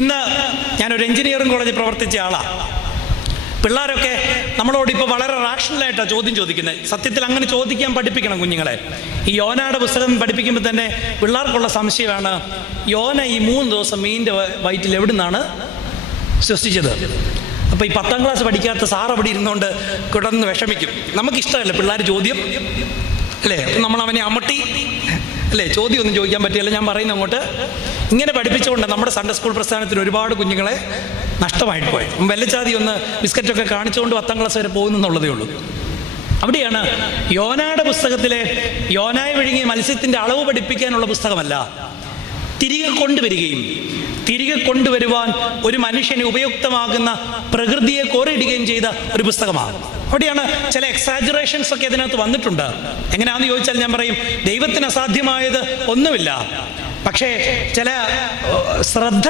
ഇന്ന് ഞാനൊരു എഞ്ചിനീയറിംഗ് കോളേജിൽ പ്രവർത്തിച്ച ആളാണ് പിള്ളേരൊക്കെ നമ്മളോട് ഇപ്പോൾ വളരെ റാഷണലായിട്ടാണ് ചോദ്യം ചോദിക്കുന്നത്. സത്യത്തിൽ അങ്ങനെ ചോദിക്കാൻ പഠിപ്പിക്കണം കുഞ്ഞുങ്ങളെ. ഈ യോനയുടെ പുസ്തകം പഠിപ്പിക്കുമ്പോൾ തന്നെ പിള്ളേർക്കുള്ള സംശയമാണ് യോന ഈ മൂന്ന് ദിവസം മീനിന്റെ വയറ്റിൽ എവിടെ നിന്നാണ് ശ്വസിച്ചത്? അപ്പോൾ ഈ പത്താം ക്ലാസ് പഠിക്കാത്ത സാർ അവിടെ ഇരുന്നുകൊണ്ട് കിടന്ന് വിഷമിക്കും. നമുക്കിഷ്ടമല്ല പിള്ളേർ ചോദ്യം? അല്ലേ? നമ്മൾ അവനെ അമട്ടി അല്ലേ? ചോദ്യം ഒന്നും ചോദിക്കാൻ പറ്റില്ല. ഞാൻ പറയുന്ന അങ്ങോട്ട്. ഇങ്ങനെ പഠിപ്പിച്ചുകൊണ്ട് നമ്മുടെ സൺഡേ സ്കൂൾ പ്രസ്ഥാനത്തിന് ഒരുപാട് കുഞ്ഞുങ്ങളെ നഷ്ടമായിട്ട് പോയി. വെല്ലച്ചാതി ഒന്ന് ബിസ്ക്കറ്റൊക്കെ കാണിച്ചുകൊണ്ട് പത്താം ക്ലാസ് വരെ പോകുന്നെന്നുള്ളതേ ഉള്ളൂ. അവിടെയാണ് യോനയുടെ പുസ്തകത്തിലെ യോനായ വിഴുങ്ങിയ മത്സ്യത്തിന്റെ അളവ് പഠിപ്പിക്കാനുള്ള പുസ്തകമല്ല. തിരികെ കൊണ്ടുവരികയും തിരികെ കൊണ്ടുവരുവാൻ ഒരു മനുഷ്യന് ഉപയുക്തമാകുന്ന പ്രകൃതിയെ കോറിയിടുകയും ചെയ്ത ഒരു പുസ്തകമാണ്. അവിടെയാണ് ചില എക്സാജുറേഷൻസ് ഒക്കെ അതിനകത്ത് വന്നിട്ടുണ്ട്. എങ്ങനെയാണെന്ന് ചോദിച്ചാൽ ഞാൻ പറയും ദൈവത്തിന് അസാധ്യമായത് ഒന്നുമില്ല. പക്ഷേ ചില ശ്രദ്ധ